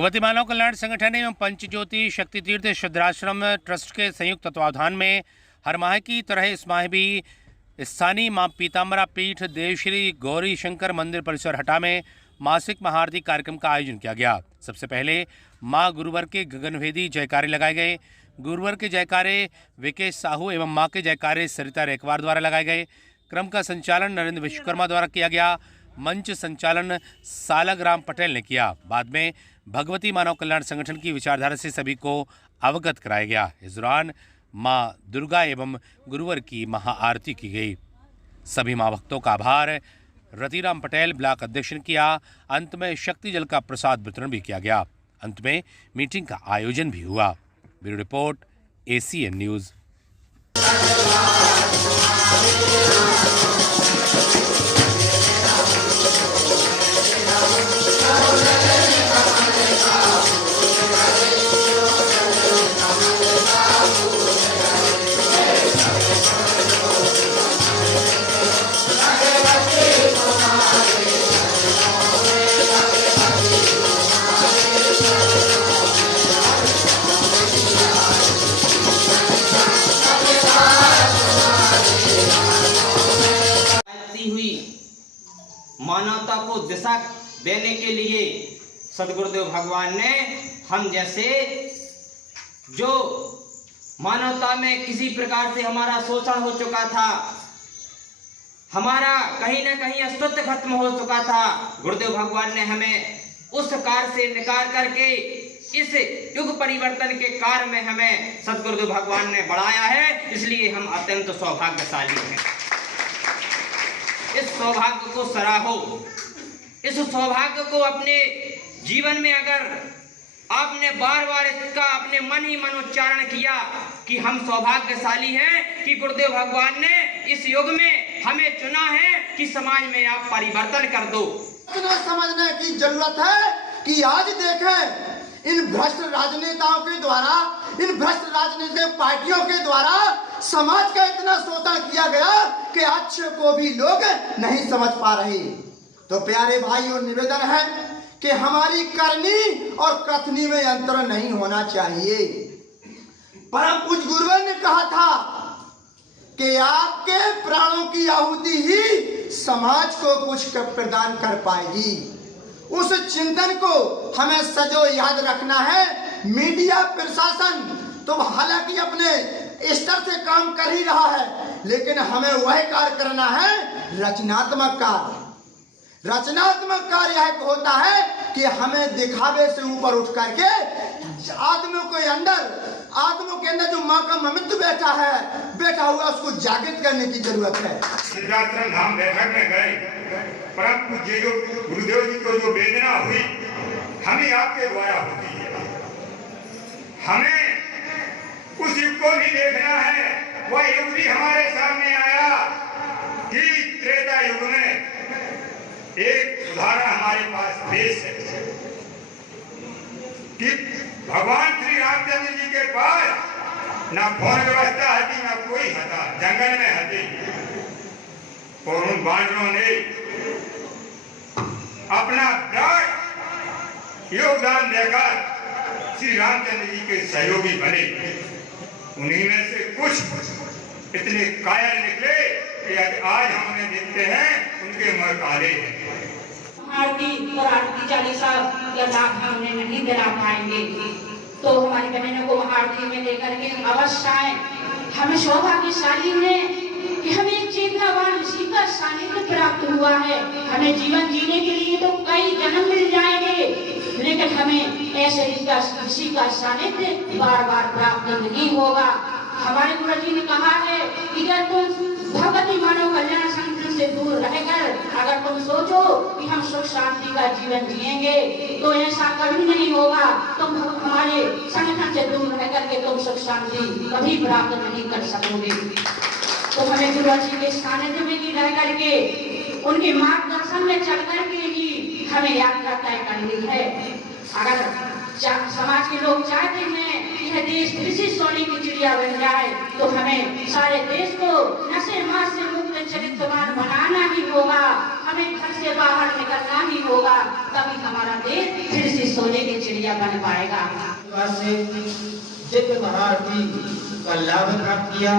भगवती मानव कल्याण संगठन एवं पंचज्योति शक्ति तीर्थ शुद्धाश्रम ट्रस्ट के संयुक्त तत्वावधान में हर माह की तरह इस माह भी स्थानीय मां पीताम्बरा पीठ देवश्री गौरी शंकर मंदिर परिसर हटा में मासिक महाआरती कार्यक्रम का आयोजन किया गया। सबसे पहले मां गुरुवर के गगनभेदी जयकारे लगाए गए। गुरुवर के जयकारे विकेश साहू एवं मां के जयकारे सरिता रेखवार द्वारा लगाए गए। क्रम का संचालन नरेंद्र विश्वकर्मा द्वारा किया गया। मंच संचालन सालग्राम पटेल ने किया। बाद में भगवती मानव कल्याण संगठन की विचारधारा से सभी को अवगत कराया गया। इस दौरान मां दुर्गा एवं गुरुवर की महाआरती की गई। सभी मां भक्तों का आभार रतिराम पटेल ब्लॉक अध्यक्ष ने किया। अंत में शक्ति जल का प्रसाद वितरण भी किया गया। अंत में मीटिंग का आयोजन भी हुआ। Bureau report, ACN news. मानवता को दिशा देने के लिए सदगुरुदेव भगवान ने हम जैसे जो मानवता में किसी प्रकार से हमारा शोषण हो चुका था, हमारा कहीं ना कहीं अस्तित्व खत्म हो चुका था, गुरुदेव भगवान ने हमें उस कार्य से निकाल करके इस युग परिवर्तन के कार्य में हमें सदगुरुदेव भगवान ने बढ़ाया है। इसलिए हम अत्यंत सौभाग्यशाली हैं। इस सौभाग्य को सराहो। इस सौभाग्य को अपने जीवन में अगर आपने बार बार इसका अपने मन ही मन उच्चारण किया कि हम सौभाग्यशाली हैं कि गुरुदेव भगवान ने इस युग में हमें चुना है कि समाज में आप परिवर्तन कर दो। इतना समझने की जरूरत है कि आज देखें इन भ्रष्ट राजनेताओं के द्वारा, इन भ्रष्ट राजनीतिक पार्टियों के द्वारा समाज का इतना शोषण किया गया कि अच्छे को भी लोग नहीं समझ पा रहे। तो प्यारे भाइयों, निवेदन है कि हमारी करनी और कथनी में अंतर नहीं होना चाहिए। परम पूज्य गुरुवर ने कहा था कि आपके प्राणों की आहुति ही समाज को कुछ प्रदान कर पाएगी। उस चिंतन को हमें सजो याद रखना है। मीडिया प्रशासन तो हालांकि अपने स्तर से काम कर ही रहा है, लेकिन हमें वह कार्य करना है रचनात्मक कार्य। रचनात्मक कार्य यह होता है कि हमें दिखावे से ऊपर उठ करके आदमियों के अंदर जो माँ का ममत्व बैठा हुआ उसको जागृत करने की जरूरत है। सिद्धाश्रम धाम बैठक में गए, परम पूज्य गुरुदेव जी को जो वेदना हुई हमें आपके द्वारा होती है। हमें उस युग को भी देखना है। वह युग भी हमारे सामने आया कि त्रेता युग में एक उदाहरण हमारे पास पेश है कि भगवान श्री रामचंद्र जी के पास ना फोन व्यवस्था हती, ना कोई हता, जंगल में हती। और उन बानरों ने अपना प्राण योगदान देकर श्री रामचंद्र जी के सहयोगी बने। उन्हीं में से कुछ इतने कायर निकले कि आज हम उन्हें देखते हैं, उनके मुंह काले हैं। आरती और आरती चालीसा का लाभ हम उन्हें नहीं दिला पाएंगे, तो हमारी बहनों को आरती में लेकर के अवश्य आए। हमें सौभाग्यशाली हैं कि हमें एक चेतनावान ऋषि का सानिध्य प्राप्त हुआ है। हमें जीवन जीने के लिए तो कई जन्म मिल जाएंगे, लेकिन हमें ऐसे ऋषि का सानिध्य बार बार प्राप्त नहीं होगा। हमारे गुरु जी ने कहा है कि अगर तुम भगवती मानव कल्याण संगठन से दूर रहकर अगर तुम सोचो कि हम सुख शांति का जीवन जिएंगे तो ऐसा कभी नहीं होगा। तुम हमारे संगठन से दूर रह करके तुम सुख शांति कभी प्राप्त नहीं कर सकोगे। तो हमें गुरु जी के सानिध्य में ही रह करके उनके मार्गदर्शन में चल करके ही हमें यात्रा तय करनी है। अगर समाज के लोग चाहते हैं कि यह देश कृषि सोने की चिड़िया बन जाए, तो हमें सारे देश को नशे मास से मुक्त चरित्रवान बनाना ही होगा, हमें घर से बाहर निकलना ही होगा, तभी हमारा देश फिर से सोने की चिड़िया बन पाएगा। से दिव्य महाआरती का लाभ प्राप्त किया,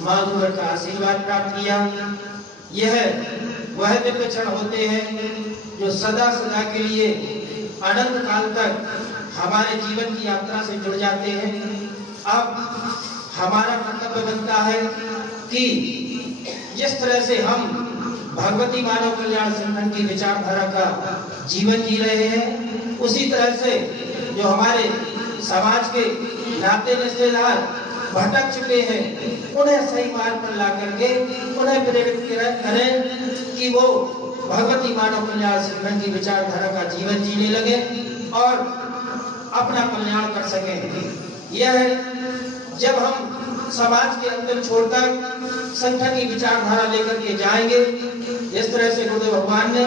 माँ दुर्गा का आशीर्वाद प्राप्त किया। यह वह दिव्य क्षण होते हैं जो सदा सदा के लिए अनंत काल तक हमारे जीवन की यात्रा से जुड़ जाते हैं। अब हमारा कर्तव्य बनता है कि जिस तरह से हम भगवती मानव कल्याण संगठन की विचारधारा का जीवन जी रहे हैं, उसी तरह से जो हमारे समाज के नाते रिश्तेदार भटक चुके हैं, उन्हें सही मार्ग पर ला करके उन्हें प्रेरित करें कि वो भगवती मानव कल्याण संगठन की विचारधारा का जीवन जीने लगे और अपना कल्याण कर सकें। यह जब हम समाज के अंदर छोड़कर संगठन की विचारधारा लेकर के जाएंगे, जिस तरह से गुरुदेव भगवान ने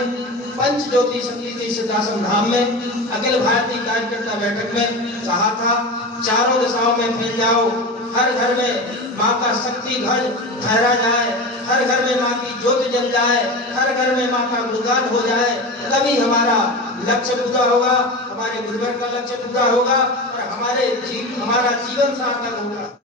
पंच ज्योति शक्ति सिद्धाश्रम धाम में अखिल भारतीय कार्यकर्ता बैठक में कहा था, चारों दिशाओं में फैल जाओ, हर घर में माँ का शक्ति घर ठहरा जाए, हर घर में माँ की ज्योति जल जाए, हर घर में माँ का गुणगान हो जाए, तभी हमारा लक्ष्य पूरा होगा, हमारे गुरुवर का लक्ष्य पूरा होगा और हमारा जीवन सार्थक होगा।